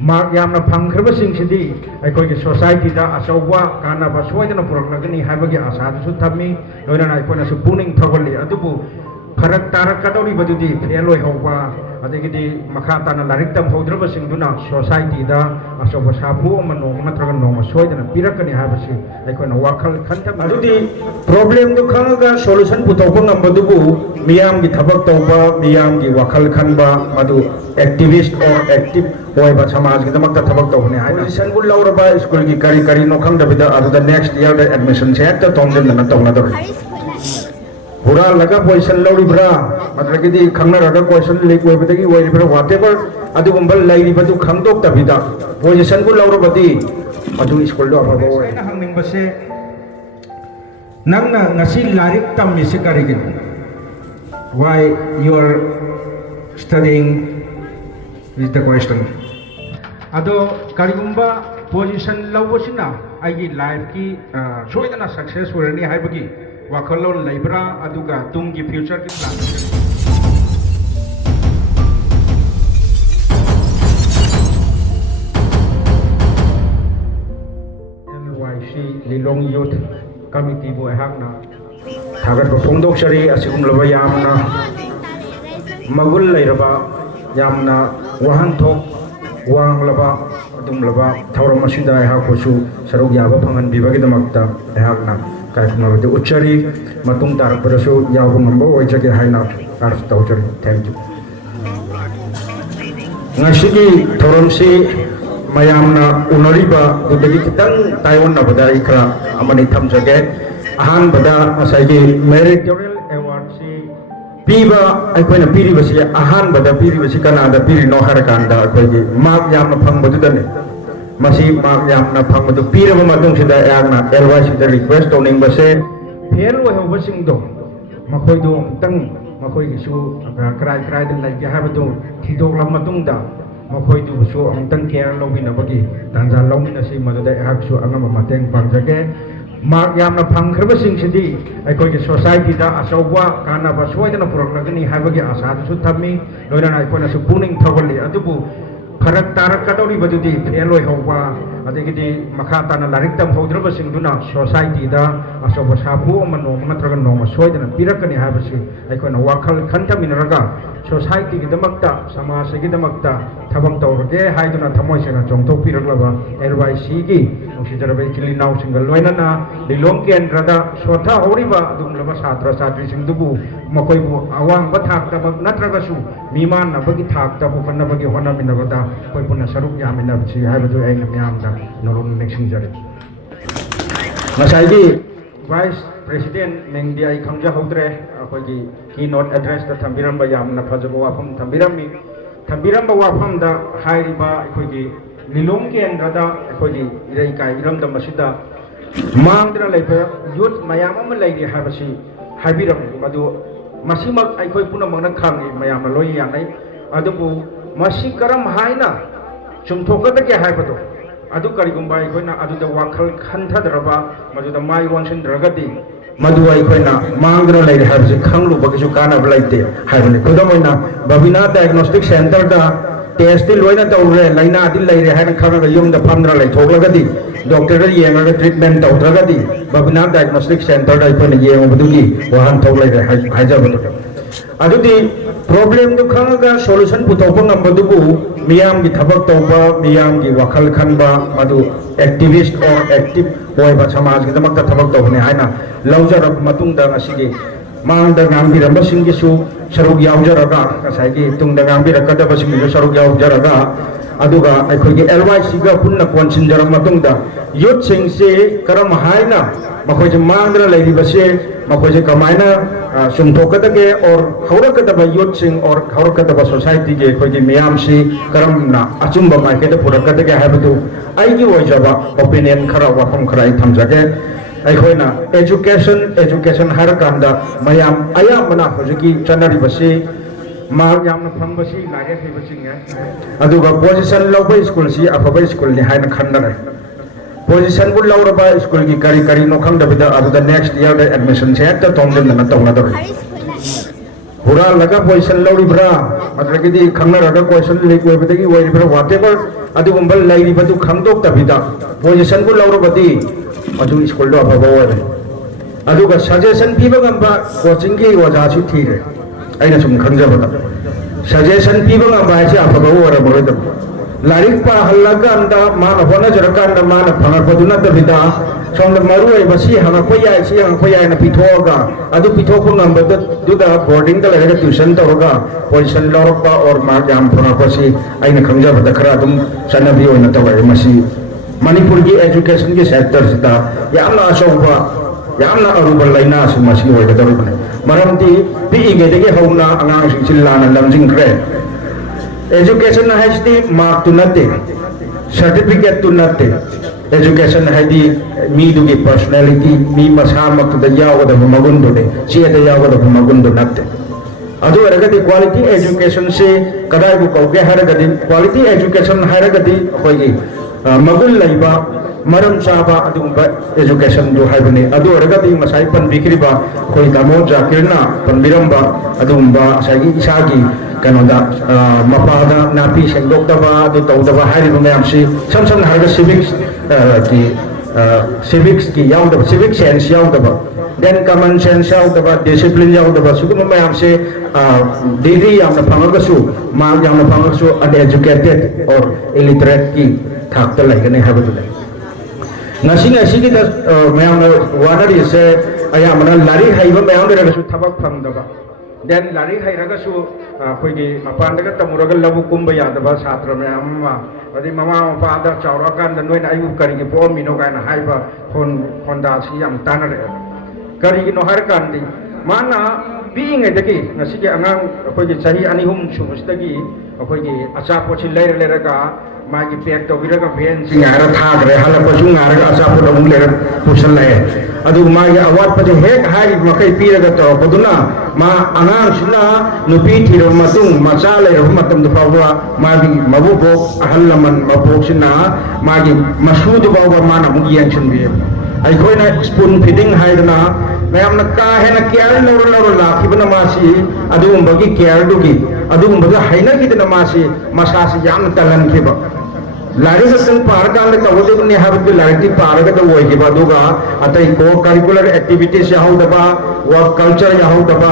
Mark ꯌꯥꯝꯅ ꯐꯪꯈ꯭ꯔꯕꯁꯤꯡꯁꯤꯗꯤ ꯑꯩꯈꯣꯏꯒꯤ ꯁꯣꯁꯥꯏꯇꯤꯗ ꯑꯆꯧꯕ ꯀꯥꯟꯅꯕ ꯁꯣꯏꯗꯅ ꯄꯨꯔꯛꯂꯒꯅꯤ ꯍꯥꯏꯕꯒꯤ ꯑꯁꯥꯗꯨꯁꯨ ꯊꯝꯃꯤ ꯂꯣꯏꯅꯅ ꯑꯩꯈꯣꯏꯅꯁꯨ ꯄꯨꯛꯅꯤꯡ ꯊꯧꯒꯠꯂꯤ ꯑꯗꯨꯕꯨ ꯐꯔꯛ ꯇꯥꯔꯛꯀꯗꯧꯔꯤꯕꯗꯨꯗꯤ ꯐꯦꯜ ꯑꯣꯏꯍꯧꯕ ꯑꯗꯒꯤꯗꯤ ꯃꯈꯥ ꯇꯥꯅ ꯂꯥꯏꯔꯤꯛ ꯇꯝꯍꯧꯗ꯭ꯔꯕꯁꯤꯡꯗꯨꯅ ꯁꯣꯁꯥꯏꯇꯤꯗ ꯑꯆꯧꯕ ꯁꯥꯐꯨ ꯑꯃ ꯅꯣꯡꯃ ꯅꯠꯇ꯭ꯔꯒ ꯅꯣꯡꯃ ꯁꯣꯏꯗꯅ ꯄꯤꯔꯛꯀꯅꯤ ꯍꯥꯏꯕꯁꯤ ꯑꯩꯈꯣꯏꯅ ꯋꯥꯈꯜ ꯈꯟꯊꯕ ꯑꯗꯨꯗꯤ ꯄ꯭ꯔꯣꯕ꯭ꯂꯦꯝꯗꯨ ꯈꯪꯉꯒ ꯁꯣꯂꯨꯁꯟ ꯄꯨꯊꯣꯛꯄ ꯉꯝꯕꯗꯨꯕꯨ ꯃꯤꯌꯥꯝꯒꯤ ꯊꯕꯛ ꯇꯧꯕ ꯃꯤꯌꯥꯝꯒꯤ ꯋꯥꯈꯜ ꯈꯟꯕ ꯃꯗꯨ ꯑꯦꯛꯇꯤꯚꯤꯁ ꯑꯣꯔ ꯑꯦꯛꯇꯤꯚ ꯑꯣꯏꯕ ꯁꯃꯥꯖꯒꯤꯗꯃꯛꯇ ꯊꯕꯛ ꯇꯧꯕꯅꯤ ꯍꯥꯏꯅ ꯄꯣꯖꯤꯁꯟꯕꯨ ꯂꯧꯔꯕ ꯁ꯭ꯀꯨꯜꯒꯤ ꯀꯔꯤ ꯀꯔꯤꯅꯣ ꯈꯪꯗꯕꯤꯗ ꯑꯗꯨꯗ ꯅꯦꯛꯁ ꯏꯌꯔꯗ ꯑꯦꯗꯃꯤꯁꯟꯁꯦ ꯍꯦꯛꯇ ꯇꯣꯡꯁꯤꯟꯗꯅ ꯇꯧꯅꯗꯧꯔꯤ ꯍꯨꯔꯥꯜꯂꯒ ꯄꯣꯖꯤꯁꯟ ꯂꯧꯔꯤꯕ꯭ꯔꯥ ꯅꯠꯇ꯭ꯔꯒꯗꯤ ꯈꯪꯅꯔꯒ ꯄꯣꯖꯤꯁꯟ ꯂꯤꯛ ꯑꯣꯏꯕꯗꯒꯤ ꯑꯣꯏꯔꯤꯕ꯭ꯔꯥ ꯋꯥꯇꯦꯚꯔ ꯑꯗꯨꯒꯨꯝꯕ ꯂꯩꯔꯤꯕꯗꯨ ꯈꯪꯗꯣꯛꯇꯕꯤꯗ ꯄꯣꯖꯤꯁꯟꯕꯨ ꯂꯧꯔꯕꯗꯤ ꯑꯗꯨ ꯁ꯭ꯀꯨꯜꯗꯣ ꯑꯐꯕ ꯑꯣꯏ ꯑꯩꯅ ꯍꯪꯅꯤꯡꯕꯁꯦ ꯅꯪꯅ ꯉꯁꯤ ꯂꯥꯏꯔꯤꯛ ꯇꯝꯃꯤꯁꯤ ꯀꯔꯤꯒꯤꯅꯣ why you are studying is the question ado karigumba position lawbasina aigi life ki soidana success oirani haibagi wakhalon leibra aduga tumgi future ki plan NYC Lilong Youth Committee bu ehakna thagat phongdoksari asigumlaba yamna magul leiraba yamna wahanthok wanglaba adumlaba thauram asida ehakosu saruk yaba phangan bibagidamakta ehakna kaikmabade uchari matung tarakpadasu yabu ngamba oijage haina arf tawjari thank you ngasigi thoramsi mayamna unariba dudagi kitang taiwan nabada ikra amani thamjage ahan bada asai meritorial award si piba aikoina piribasi ahan bada piribasi kanada pirino harakanda aikogi mark yamna phangbadudane masi mark yamna phangbadu piraba matung sida yamna LYC da request toning base fail wa hobasing do makoi do tang makoi gisu krai krai den lai habadu thidok lam matung da makoi du su amtang care lobina bagi tanja lomina si maduda haksu angama mateng pangjage mark yamna phangkhrbasing sidi aikogi society da achauba kanaba soidana puraklagani habagi asadu thammi loinana aikoina su puning thawali adubu farak tarakadoribadudi fail oihauba adagidi makha tana larik tamhoudrabasingduna society da achauba safu ama noma natraga noma soidana pirakani habasi aikoina wakhal khanthaminaraga society gidamakta samaj gidamakta thabak tawrage haiduna thamoisena chongthokpiraklaba LYC gi nungsijaraba kilinau singal loinana Lilong Kendrada sotha horiba dumlaba satra satri singdubu makoibu awang bathakta natragasu miman nabagi thakta bu kannabagi honaminabada koi punna saruk yaminabsi haibadu aina miyamda nolong nexingjare ngasai Vice President Mengdi ai khangja hodre akogi keynote address ta thambiramba yamna phajaba wafam thambiramba wafam da hairiba akogi Lilong Kendrada akogi irai kai iramda masida mangdra laiba youth mayam ama laidi habasi habiram madu masimak aikoi puna mangna khangi mayam loi yanai adubu masi karam haina chumthokada ke haibado adu karigumba aikoina aduda wakhal khanthadraba maduda mai ronsindragadi madu aikoina mangdra laidi habasi khanglu bagisu kana blaite haibani kodamoina Babina Diagnostic Center da test loina tawre laina adil laire haina khanga yumda phamdra lai thoklagadi doctor da yengaga treatment tawdragadi Babina Diagnostic Center da aikoina yengabudugi wahan thoklaire haijabadu adudi problem du khanga solution puthokpa ngambadu miyamgi thabak tawba miyamgi wakhal khanba madu activist or active oiba samajgidamakta thabak tawbani haina lawjarak matungda ngasigi mangda ngambiram basinggisu saruk yaujaraga ngasagi tungda ngambirakada basinggisu saruk yaujaraga aduga aikogi LYC ga punna konsinjaram matungda youth singse karam haina makhoi mangdra lairibase makhoi kamaina sumthokadage or haurakadaba youth sing or haurakadaba society ge aikogi miyam si karamna achumba maikeda purakadage habadu aigi oijaba opinion khara wafam khara thamjage aikoina education harakanda mayam ayamana hojiki chanari basi mark yamna phambasi lage hebasingya aduga position lawba school si afaba school ni haina khandare position bu lawraba school ki kari no khangdabida aduda next year da admission se hekta tongdena tawna dor ꯍꯨꯔꯥꯜꯂꯒ position ꯂꯧꯔꯤꯕ꯭ꯔꯥ ꯑꯗꯨꯗꯒꯤꯗꯤ ꯈꯪꯅꯔꯒ position ꯂꯤꯛ ꯑꯣꯏꯕꯗꯒꯤ ꯑꯣꯏꯔꯤꯕ꯭ꯔꯥ ꯋꯥꯇꯦꯕꯔ ꯑꯗꯨꯒꯨꯝꯕ ꯂꯩꯔꯤꯕꯗꯨ ꯈꯪꯗꯣꯛꯇꯕꯤꯗ ꯄꯣꯖꯤꯁꯟꯕꯨ ꯂꯧꯔꯕꯗꯤ ꯑꯗꯨ ꯁ꯭ꯀꯨꯜꯗꯣ ꯑꯐꯕ ꯑꯣꯏꯔꯦ ꯑꯗꯨꯒ ꯁꯖꯦꯁꯟ ꯄꯤꯕ ꯉꯝꯕ ꯀꯣꯆꯤꯡꯒꯤ ꯑꯣꯖꯥꯁꯨ ꯊꯤꯔꯦ ꯑꯩꯅ ꯁꯨꯝ ꯈꯪꯖꯕꯗ ꯁꯖꯦꯁꯟ ꯄꯤꯕ ꯉꯝꯕ ꯍꯥꯏꯁꯦ ꯑꯐꯕ ꯑꯣꯏꯔꯝꯃꯔꯣꯏꯗꯕ ꯂꯥꯏꯔꯤꯛ ꯄꯥꯍꯜꯂꯀꯥꯟꯗ ꯃꯥꯅ ꯍꯣꯠꯅꯖꯔꯀꯥꯟꯗ ꯃꯥꯅ ꯐꯪꯉꯛꯄꯗꯨ ꯅꯠꯇꯕꯤदा ꯁꯣꯝꯗ ꯃꯔꯨꯑꯣꯏꯕ ꯁꯤ ꯍꯪꯉꯛꯄ ꯌꯥꯏ ꯁꯤ ꯍꯪꯉꯛꯄ ꯌꯥꯏꯅ ꯄꯤꯊꯣꯛꯑꯒ ꯑꯗꯨ ꯄꯤꯊꯣꯛꯄ ꯉꯝꯕꯗꯨꯗ ꯕꯣꯔꯗꯤꯡꯗ ꯂꯩꯔꯒ ꯇ꯭ꯌꯨꯁꯟ ꯇꯧꯔꯒ ꯄꯣꯖꯤꯁꯟ ꯂꯧꯔꯛꯄ ꯑꯣꯔ ꯃꯥꯔꯛ ꯌꯥꯝ ꯐꯪꯉꯛꯄꯁꯤ ꯑꯩꯅ ꯈꯪꯖꯕꯗ ꯈꯔ ꯑꯗꯨꯝ ꯆꯠꯅꯕꯤ ꯑꯣꯏꯅ ꯇꯧꯔꯛꯑꯦ ꯃꯁꯤ ꯃꯅꯤꯄꯨꯔꯒꯤ एजुकेशनꯒꯤ ꯁꯦꯛꯇꯔꯁꯤꯗ ꯌꯥꯝꯅ ꯑꯆꯧꯕ ꯌꯥꯝꯅ ꯑꯔꯨꯕ ꯂꯩꯅꯥꯁꯤ ꯃꯁꯤ ꯑꯣꯏꯒꯗꯧꯔꯤꯕꯅꯤ ꯃꯔꯝꯗꯤ ꯄꯤꯛꯏꯉꯩꯗꯒꯤ ꯍꯧꯅ ꯑꯉꯥꯡꯁꯤꯡꯁꯤ ꯂꯥꯟꯅ ꯂꯝꯖꯤꯡꯈ꯭ꯔꯦ एजुकेशन हाइस्टी मार्क तु नते सर्टिफिकेट तु नते एजुकेशन हाइदी मी दुगी पर्सनालिटी मी मसा मक्तुदा यावदा मगुंदुने चेदा यावदा मगुंदु नते अदु अरगदी क्वालिटी एजुकेशन से कदाइबु कौगे हरगदी क्वालिटी एजुकेशन हरगदी अखोइगी मगुन लैबा मरम चाबा अदुंबा एजुकेशन दु हाइबने अदु अरगदी मसाइ पनबिखरिबा कोइ दामो जाकिरना पनबिरंबा अदुंबा असागी इसागी कनोदा मपादा नापी सेंगोक्तबा अदु तौदबा हाइरिबा मयामसी सम सम हाइगा civics की यावदबा civic sense यावदबा then common sense यावदबा discipline यावदबा सुगुम मयामसे डिग्री यामना फंगगसु मार्क यामना फंगगसु uneducated or illiterate की थाकता लाइगने हाबदुले nasi ki da mayamna wanari se ayamna lari haiba mayam de rasu thabak phangdaba then lari hairaga su khoigi mapan daga tamuraga labu kumba yadaba satra mayam ma adi mama mapa da chawra kan da noina ayu kari ki pom mino kana haiba honda si yam tanare kari ki no har kan di mana being edagi nasi ki angang khoigi chahi ani hum subustagi khoigi acha pochi leira leraga मागी pack तौबिरगा भेन सिंगारा थागरे हलपसु ngaरगा असापो दम लेर पुसले अदु मागी अवात पजे हेक हारि मकै पीरगा तौपदुना मा अनांग सिना नुपी थिरो मतुंग मचा लेर मतम दफावा मागी मबुबो अहलमन मबोक्सिना मागी मसूद बावा माना मुगियन छिनबि अइखोइना स्पून फीडिंग हाइदना मैमना का हेना केयर नोरो लाखिबना मासी अदुंबगी केयर दुगी अदुंबगा हाइनगिदना मासी मसासी याम तलनखिबा लारी ससन पारकाल तवदुनि हाबदु लारी पारगद ओइगिबा दुगा अतै को करिकुलर एक्टिविटीज याहुदबा वर्क कल्चर याहुदबा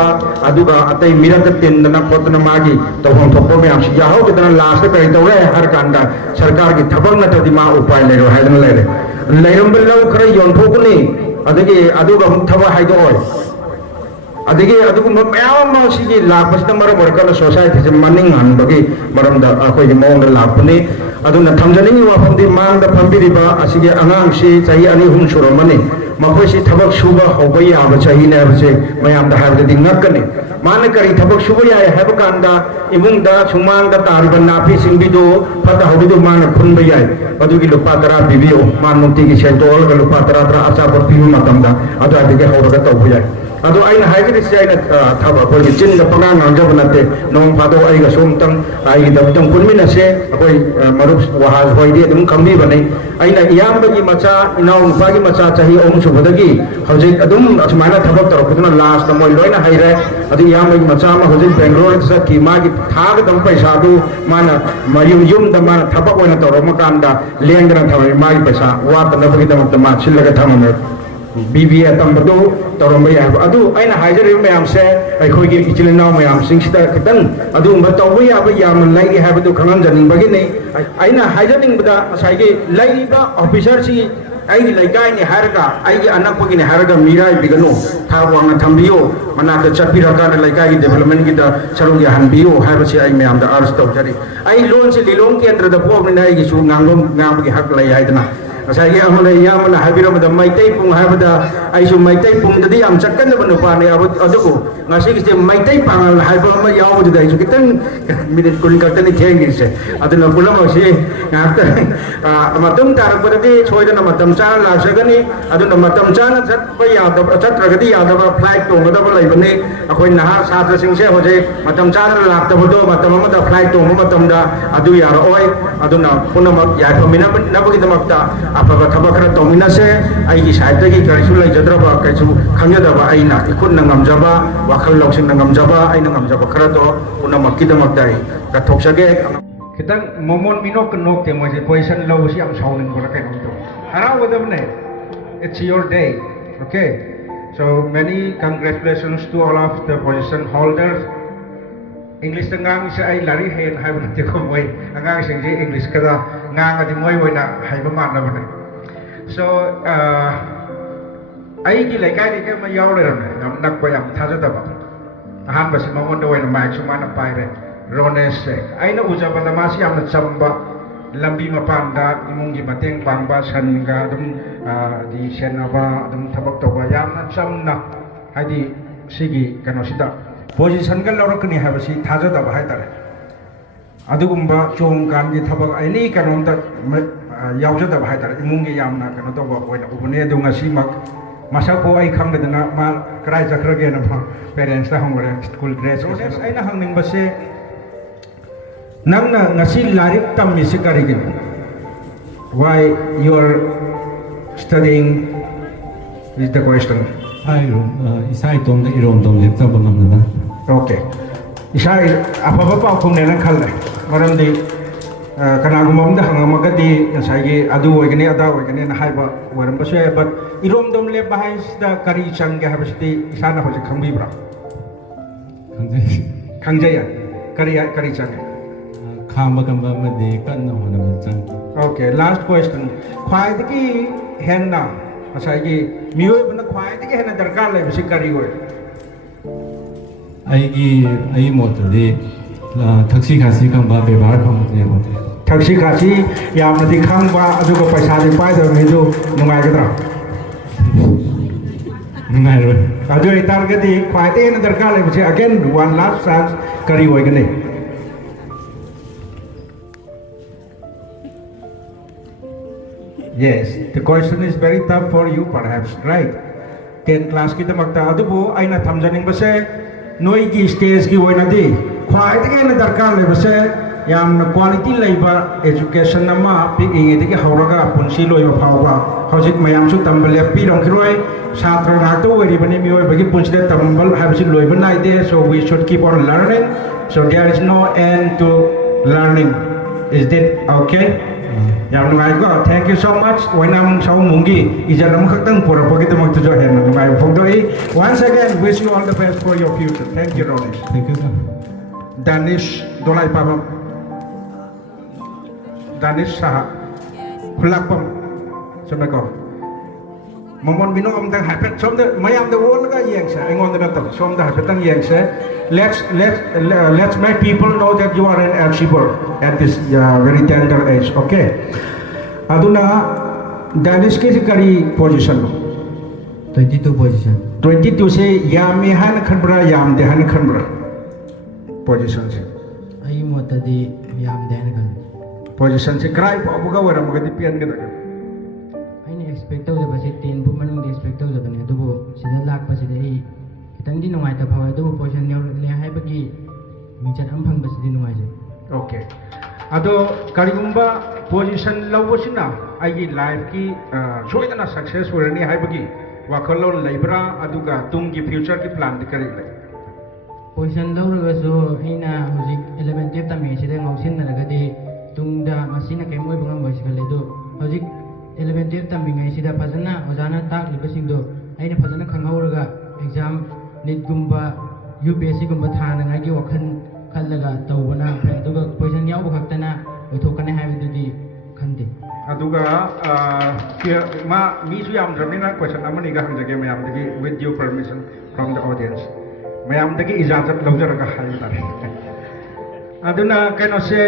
अदुगा अतै मिरत तिन्दना खोतना मागी तवम थोपो मे आसी याहुदना लास्ट करि तवरे हर कांदा सरकार की थबक नतदि मा उपाय लेरो हायदन लेरे लेरम बलौ खरै योनथोकुनि अदगी अदुगा थबा हायदो ओय अदगी अदुगुम मयाम सिगी लापसना मरम वर्कल सोसाइटी से मनिंग हनबगी मरमदा अखोइगी मोंग लापनि अदुना थमजनिंग वाफमदि मांगदा फंबिरिबा असिगे अनांगसि चाहि अनि हुम सुरमनि मखोइसि थबक सुबा हौबा याबा चाहि नेबसे मयामदा हाबदि ngakani माने करी थबक सुबा याय हाबा कांदा इमुंगदा सुमांगदा तारिबा नापि सिंबिदो फता हौबिदो माने खुनबा याय अदुगी लुपा 10 पिबियो मान नुक्तिगी सेंटोल ग लुपा 10 अचापा पिबु मतमदा अदु अदिगे हौरगा तौबा याय अदु आइना हाइगिरिसि आइना थबा कोइ चिनदा पंगांग ngangजब नते नों फादो आइगा सोमतंग आइगी दबतंग पुनमिनसे अखोइ मरुप वहाल होइदि अदुम खंबि बने आइना इयामबगी मचा इनाउ नुपागी मचा चाहि ओम सुबदगी हौजिक अदुम असमाना थबक तरपदुना लास्ट मोइ लोइना हाइरे अदु इयामबगी मचा मा हौजिक बेंगलोर सकी मागी थाग दम पैसादु माना मयुम युम द माना थबक ओइना तोरम कांदा लेंगना थमै मागी पैसा वात नबगी दमक मा छिलगा थममे BBA तंबदो तौरम याब अदु आइना हाइजरि मयाम से अखोइगी इचिलनाव मयाम सिंगसिदा खतंग अदु मतौब याब याम लाइगे हाबदु खंगम जनिंबगी नै आइना हाइजनिंगबदा साइगे लाइबा ऑफिसर सी आइगी लाइगाय नि हारगा आइगी अनकपगी नि हारगा मिराय बिगनो थावांग थंबियो मनाक चपिरका लाइगाय डेवलपमेंट की द सरुगी हनबियो हाबसे आइ मयाम द अर्ज तौजरी आइ लोन से लिलोंग केंद्र द पोबनि नाइगी सु nganगम ngamगी हक लै हाइदना Saya amana yamana habira pada maitai pung habada aisu maitai pung tadi am cakkan da banu pane aduku ngasi kiste maitai pangal haiba ma yaw da aisu kitan minit kun karta ni khengi se aduna pula ma si ngata matam tar padadi choida na matam cha la sagani aduna matam cha na chat pa ya da chat ragadi ya da flight to da lai bane akoi na satra sing se hoje matam cha na lap da bodo matam ma da flight to matam da adu ya oi aduna punama ya pamina na bagi da makta afaba thaba khara tominase ai gi side gi karisu lai jadraba kaisu khangjadaba aina ikun na ngamjaba wakhal loksing na ngamjaba aina ngamjaba khara to unamakki damakdai ka thoksage kitang momon minok kenok te moje position low si am shaunin bora kai nom to hara wadabne it's your day. Okay, so many congratulations to all of the position holders. English ngang isa ay lari hen hay ba ti ko moy ngang sing ji English kada ngang ati moy na hay ba man na ba. So ay gi lai kai di ka ma yaw le ram nam nak pa yam tha da ba ahan ba si mamon do na mic suma na pai re Rones ay na uja ba ma si am na chamba lambi mapanda imong gi mateng pangba san ga dum di senaba dum thabak to ba yam na cham na hadi sigi kano sida position kan lorokni habasi thaja da bahai tare adugumba chong kan gi thabak ani kanom ta yauja da bahai tare imung gi yam na kano to ba oina ubune du ngasi mak masa ko ai kham da na ma krai jakra ge na parents ta hongre school dress ai na hangning ba se nang na ngasi larik tam mi sikari gin why you are studying is the question. Isai tom na irom tom lepta bonam na. Okay. Isai apa pa kung nelang khal maram di kana gumam da hangama gadi sai gi adu oi gani ada oi gani na hai ba waram ba sai but irom dom lep bahai da kari chang ga habsti isana ho khangbi bra. Khangjaya kari chang. Khamba kamba ma de kan na hona chang. Okay, last question. Khwai ki henna asai mioi bana khwai ki henna darkar le bisi kari oi. Ai motor de taxi khasi kamba be bar kham de hote. Taxi khasi yam na di khang ba adu ko paisa di pai do me do nungai ga da. Nungai ro. Adu ai target di khwai te henna darkar le bisi again one last chance kari oi gane. Yes, the question is very tough for you perhaps, right? 10 class kita magta adubo ay na thamjaning ba se noi gi stage gi oina di khwai te na darkar le ba se yam na quality leiba education nama pi inge de gi hauraga punsi loi ba phawba hojik mayam su tambal pi rong khiroi chhatra na to weri bani mi oi bagi punsi de tambal habsi loi ba nai de so we should keep on learning so there is no end to learning. Is that okay? Yang nungai ko, thank you so much. Wainam sau mungi, ijaram khakang pura pagi tu mak tujuh hen nungai phogdoi. Once again, wish you all the best for your future. Thank you, Ronesh. Thank you, sir. Danish dolai pam. Danish Saha. Khulak pam. Sampai ko. Momon bino om tang hapet. Som de mayam de wol ka yang sa. Ingon de tam. Som de hapet tang yang sa. Let's make people know that you are an achiever at this very tender age. Okay. Aduna Danish ke kari position 22 position. 22 se yam me han khanbra yam de han khanbra position se. Ai mota di yam de han kan. Position se krai pa buga wara muga di pian ga da. Ai ni expect tau ba se 10 bu manung di expect tau ba ne du bo sida lak pa sida ai kitang di nungai ta phawa du position ne le hai ba gi michat am phang ba sida nungai je. Okay. Ado karigumba position lawasina ai life ki soidana successful ni hai bagi wakalon laibra aduga tungi future ki plan di kari lai. Position lawraga so aina hojik 11 12 tami sida ngausin na ga di tungda masina kai moi bangam bois khale do hojik 11 12 tami ngai sida phajana ojana tak liba sing do aina phajana khanghauraga exam NEET gumba UPSC gumba thana ngai gi wakhan khallaga tawbana phe aduga position yaw bakhtana oithokane haibududi khande Aduga ma mi su yam dramina question amani ga hangjage mayam dagi with due permission from the audience mayam dagi ijazat lawjaraga hai tare aduna kano se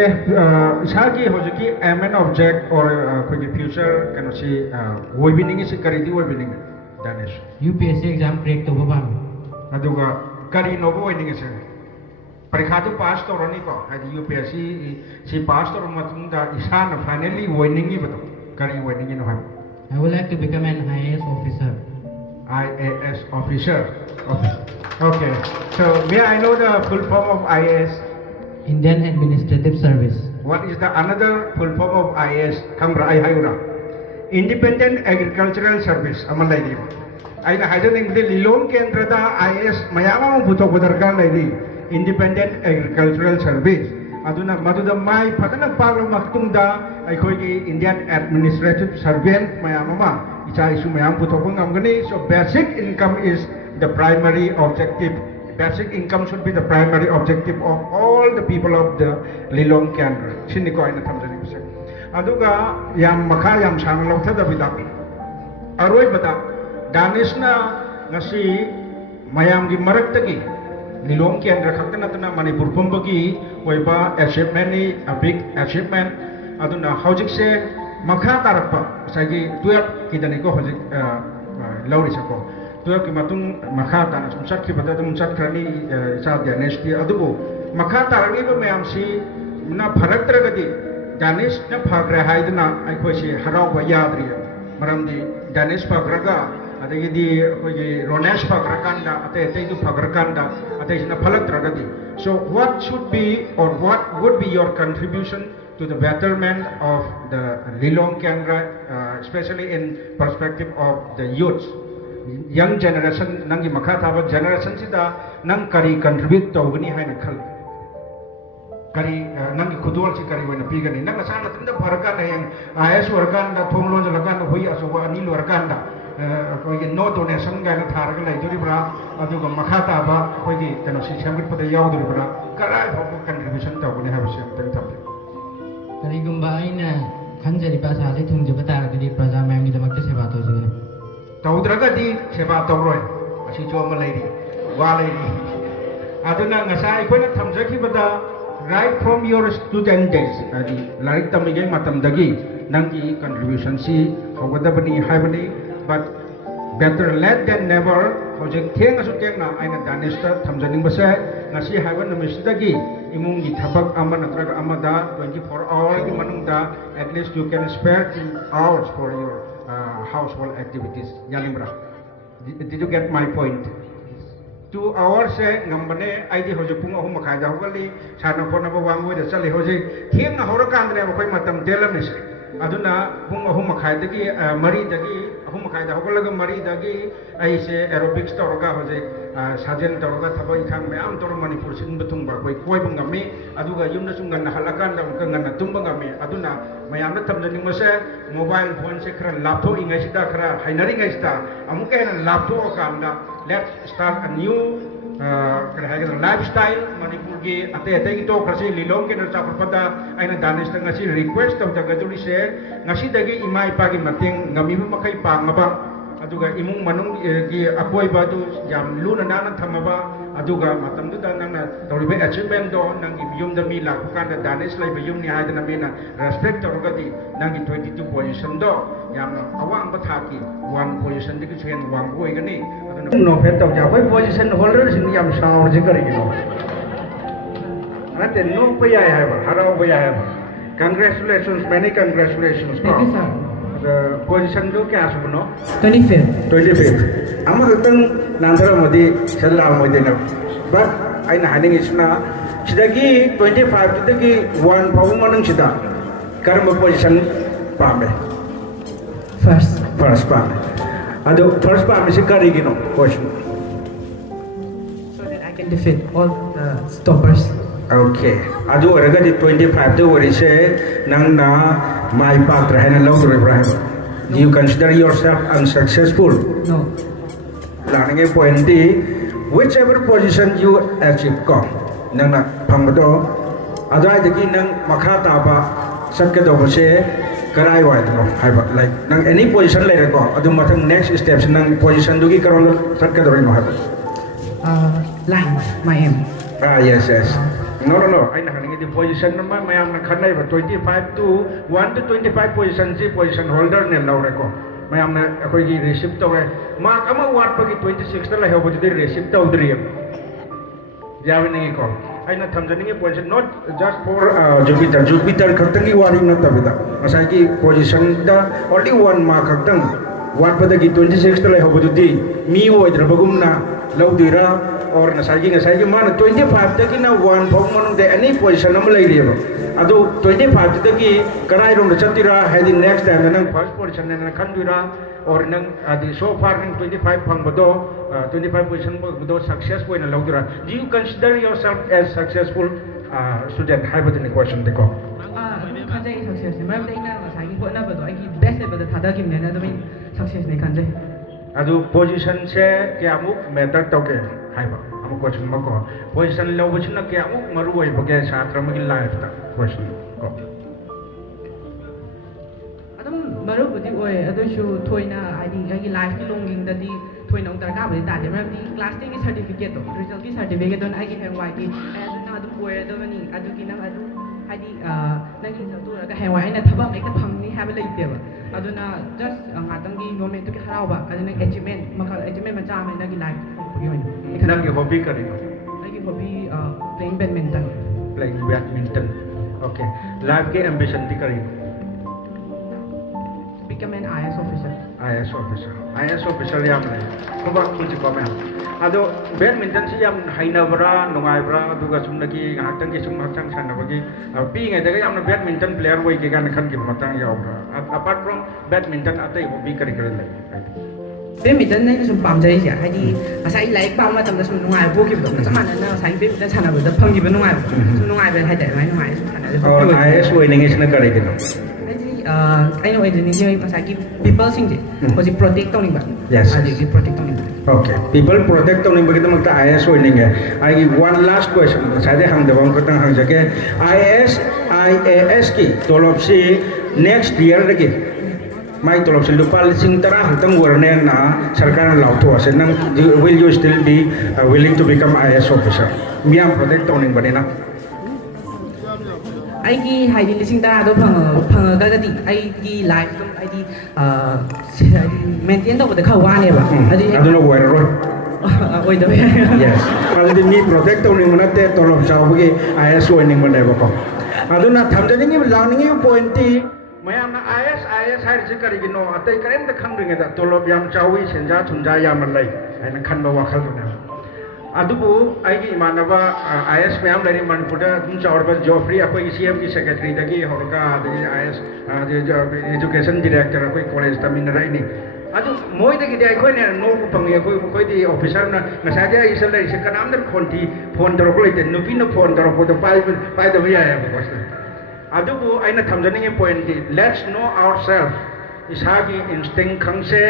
isagi hojiki MN object or khoi future kano se woibining is kari di woibining Danish UPSC exam crack to ba aduga kari no woining is parikha tu pass to rani ko adi UPSC si pass to matung da isana finally woining ni betul kari woining ni no hai I would like to become an IAS officer. IAS officer. Okay. So may I know the full form of IAS? Indian Administrative Service. What is the another full form of IAS? Kamra ai hayura. independent agricultural service ama lairi aina haidaning de lilong kendra da IS mayama mo butok budarkan lairi independent agricultural service aduna maduda mai phatana paglo maktungda aikoi gi Indian administrative servant mayama ma icha isu mayam butok ngamgani. So basic income is the primary objective. Basic income should be the primary objective of all the people of the Lilong Kendra. Sini ko aina thamjani bise aduga yam makha yam sang lauthada bida aroi bada danishna ngasi mayam gi maraktagi Lilong Kendra khaktana tana Manipur pumbagi oiba achievement ni a big achievement aduna hojik se makha tarapa sagi 12 kidani ko hojik lauri sako 12 ki matung makha tan sumsat ki bada sumsat krani sa Ganesh ki adubu makha tarani ba mayam si na bharaktra gadi Ganesh na phagra haidna aikoi si harau ba yadri maramdi Ganesh phagraga adagidi koi Ronesh phagrakanda ate du phagrakanda ate sina phalaktra gadi. So what should be or what would be your contribution to the betterment of the Lilong Kendra, especially in perspective of the youths, young generation, nangi makha thaba generation sida nang kari contribute tawgani haina khal kari nangi khudwal si kari wena pigani nang asana tinda pharakan yang IS warkan da thomlon jalakan hoi asoba anil warkan da koi no donation ga na thar ga lai duri bra aduga makha thaba koi gi kano si samgit pada yaw duri bra karai photo contribution tawgani ha bisam tan thapi Karigumba aina khanjari pasal se thungjuba taragadi praja mayam gi damakta seba tawjugani tawdragadi seba tawroi asi choma lairi wa lairi aduna ngasai koina thamjaki bada right from your student days adi larik tamige matamdagi nangi contribution si hogadabani haibani but better late than never hojek theng asu tengna aina danesta thamjaning basa ngasi haiban namisdagi imung gi thabak ama natraga amada 24 hour gi manungda at least you can spare 2 hours for your household activities yanimra did you get my point 2 hours se ngambane aidi hoje pung ahum makhai da hogali sana khona ba wangoi da chali hoje thiem na hora kan ne koi matam delam ni aduna pung ahum makhai dagi mari dagi ahum makhai da hogalaga mari dagi ai se aerobics toroga hoje sajen toroga thabai khang me am tor Manipur sin betung ba koi koi bangami aduga yumna sungan na halakan da ngan na tumbangami aduna mayam na tamna ning mase mobile phone se khara laptop ingai sida khara hainari ngai sida amuke na laptop kamda let's start a new lifestyle Manipur gi ate gi to krasi Lilong ke na chapada aina danis na ngasi request of dagaduri se ngasi dagi imai pagi mating ngami makai pangaba aduga imung manung gi apoi ba du jam luna na thamaba aduga matam du dan na toribe achievement do nang yum da mi la kan da danis lai ba yum ni haida na mena respect torogadi nang 22 position do yam awang ba thaki 1 position digi chen wang goi gani aduna no phet taw ja koi position holder sin yam saw ji kari gi ate no pa ya hai ba harau ba ya hai congratulations many congratulations thank you sir position do kya suno 25th amadu tang nandara modi sella modi na but aina haning isna sidagi 25 dagi 1 pawu manung sida karma position pame first pame ado first pame sikari gino question so that I can defeat all the stoppers. Okay ado oraga di 25 do wori se nang na mai patra hena law do Ibrahim do you consider yourself unsuccessful No. Learning a point whichever position you achieve ko nang na phangdo adai dagi nang makha ta ba sakka do bose karai wa do haiba like nang any position le ko adu mathang next steps nang position dugi karol sakka do no haiba Line, my aim. yes no ai na haning di position na mayam na khanai ba 25 to 1 to 25 position si position holder ne law re ko mayam na akoi gi receive to mark ama wat pa gi 26 ta la hobo di receive to dri yawi ni ko ai na thamjani gi position not just for Jupiter khatangi wari na tabida asai gi position da only one mark khatang wat pa da gi 26 ta la hobo di mi wo idra bagum na law dira or ngasai mana 25 dagi na 1 phok manung de any position am lai riba adu 25 dagi karai rong da chatira haidi next time nang first position na khandura or nang adi so far nang 25 phang bodo 25 position bodo successful na logdura. Do you consider yourself as successful student? Haibadu ni question de ko kanjai success ne maram ina ngasai ko na bodo ai best level da thada kim ne na domin success ne kanjai adu position se kyamuk matter toke haiba amu question ma ko position lo bachna kyamuk maru oi bage chhatra magi life ta question ko adam maru budi oi adu shu thoina ai life ki longing da di thoina ong darka budi ta de maram di class 10 ki certificate to result ki certificate don ai ki hengwai ki adu na adu oi adu ni adu ki na adu hadi nang ki tu ra ka hengwai na thabak ek ta phangni ha ba lai te ba aduna just ngatangi moment ki harawa aduna achievement makal achievement macha me nagi life nagi hobby kari nagi hobby playing badminton okay life ke ambition ti kari become an IS officer yam lai ko ba kunci ko me ado badminton si yam hainabra nungaibra aduga sumnagi ngahtang ki sum hatang sanabagi pi ngai daga yam badminton player wai ke gan khan ki matang yawra apart from badminton atai hobby kari lai badminton này sum pam jai sia hai di asai lai pam ma tam da sum nungai bo ki do na sama na asai badminton chana ba da phang ji ba nungai sum nungai ba hai da mai nungai sum chana da or IS wai ningi sna kari kino I know it is masai ki people sing je ko ji protect tong ba yes ji protect tong okay people protect tong ning bagita magta IS wai ningi I give one last question sade hang da bang kotang hang jake IAS ki tolop si next year lagi mai tolop si lupa lising tara hutang warne na sarkar lauto ase nang will you still be willing to become IS officer miam protect tong ning banina ai ki hai di lising tara do phang ga ga di ai ki life tum ai di maintain to ba da khaw wa ne ba aduna wai ro oi do yes already me protect tong ning manate tolop chaw gi IS wai ning manai ba ko aduna thamjani ngi lawning point ti mayam na IS hai ji kari gi no atai karen da khang ring da tolop yam chawi senja thunja yam lai aina khan ba wa khal na adubu ai gi manaba IS mayam lai manipur da dum chawr ba Joffrey akoi CM ki secretary da gi horka da IS education director akoi college ta min rai ni adu moi da gi dai khoi ne no ku pangi akoi di officer na ngasa ja isal lai se kanam da khonti phone daro ko lai te nupi no phone daro ko da pai da ya ya ko adubu aina thamjani point di let's know ourselves isagi instinct khangse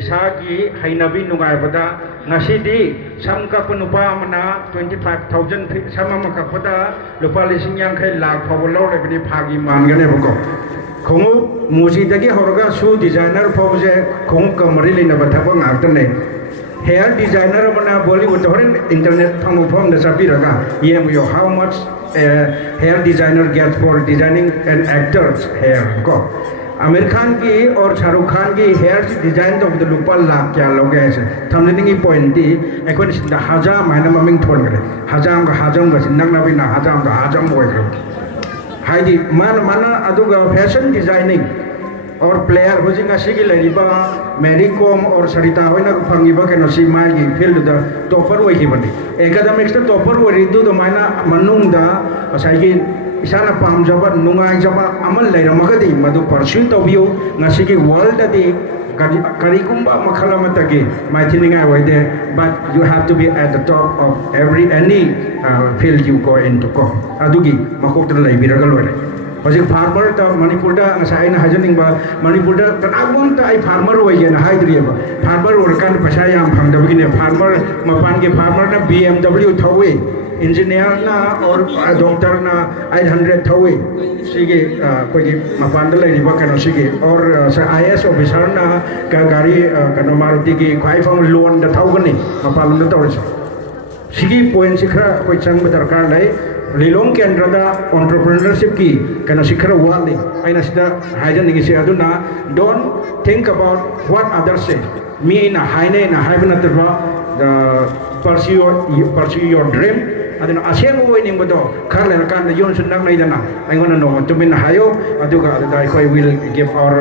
isagi hainabi nungai bada ngasi di samka punupa mana 25,000 sama maka pada lupa lising yang kai lakh pawlo le bini phagi man gane bako khongu musi dagi horoga su designer pawje khongu kamari le na batha ngak ne hair designer mana Bollywood horen internet phamu phom da sabi raga yem yo how much hair designer gets for designing an actor's hair ko Aamir Khan की और शाहरुख खान की hair design तो बिल्कुल ऊपर लाख क्या लोग ऐसे थमने की पॉइंट दी एक बार सिंधा हजाम है ना मम्मी थोड़ करे हजाम का सिंधा ना भी ना हजाम वो है हाई दी माना अदुगा फैशन डिजाइनिंग और प्लेयर हो जिंगा सिगी लरीबा मैरी कॉम और सरिता होना फंगीबा के नसी माई की फील्ड दा टॉपर हुई की बनी एकेडमिक्स दा टॉपर हुई रिदु तो मायना मनुंग दा psyche isana pamjaba nungai jaba amal leiramagadi madu pursue tawbiu ngasigi world adi karigumba makhalamata maithiningai waide but you have to be at the top of any field you go into ko adugi makokta leibiraga lore hojik farmer ta manipur da ngasai na hajaning ba manipur da tanagum ta ai farmer hoye na haidriba farmer orkan paisa yam phangdabigi ne farmer mapan ke farmer na BMW thawe engineer na or doctor na 800 thawe sige koi ki mapan da lai ba kano sige or IS officer na ka gari kano Maruti ki khwai phang loan da thau gani mapan da tawre sige point sikhra koi chang darkar lai Lilong kendra da entrepreneurship ki kano sikhra wali aina sida hajan ngi se aduna don't think about what others say me na haine na haibna tarwa pursue your dream aduna asem wo ning bodo kharle kan yon sun nang naidana I want to know to min hayo aduga I will give our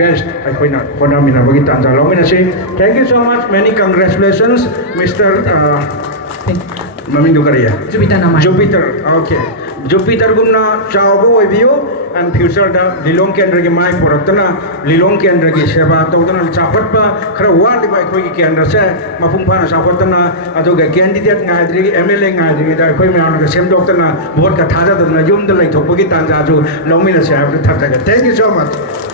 best I na kona mina bagi tanja lo mina say thank you so much many congratulations Mr. Maming dukari ya. Jupiter namanya. Jupiter, okay. Jupiter gumna chawbo oibiyo and future da lilong kendra gi mai poraktana lilong kendra gi seba tawtana chapatpa khara wali bai khoi gi kendra se mapung phana chapatana aduga candidate ngadri MLA ngadri da khoi ma na sem doktana vote ka thaja da yum da lai thokpa gi tanja ju longmina se ha thaja. Thank you so much.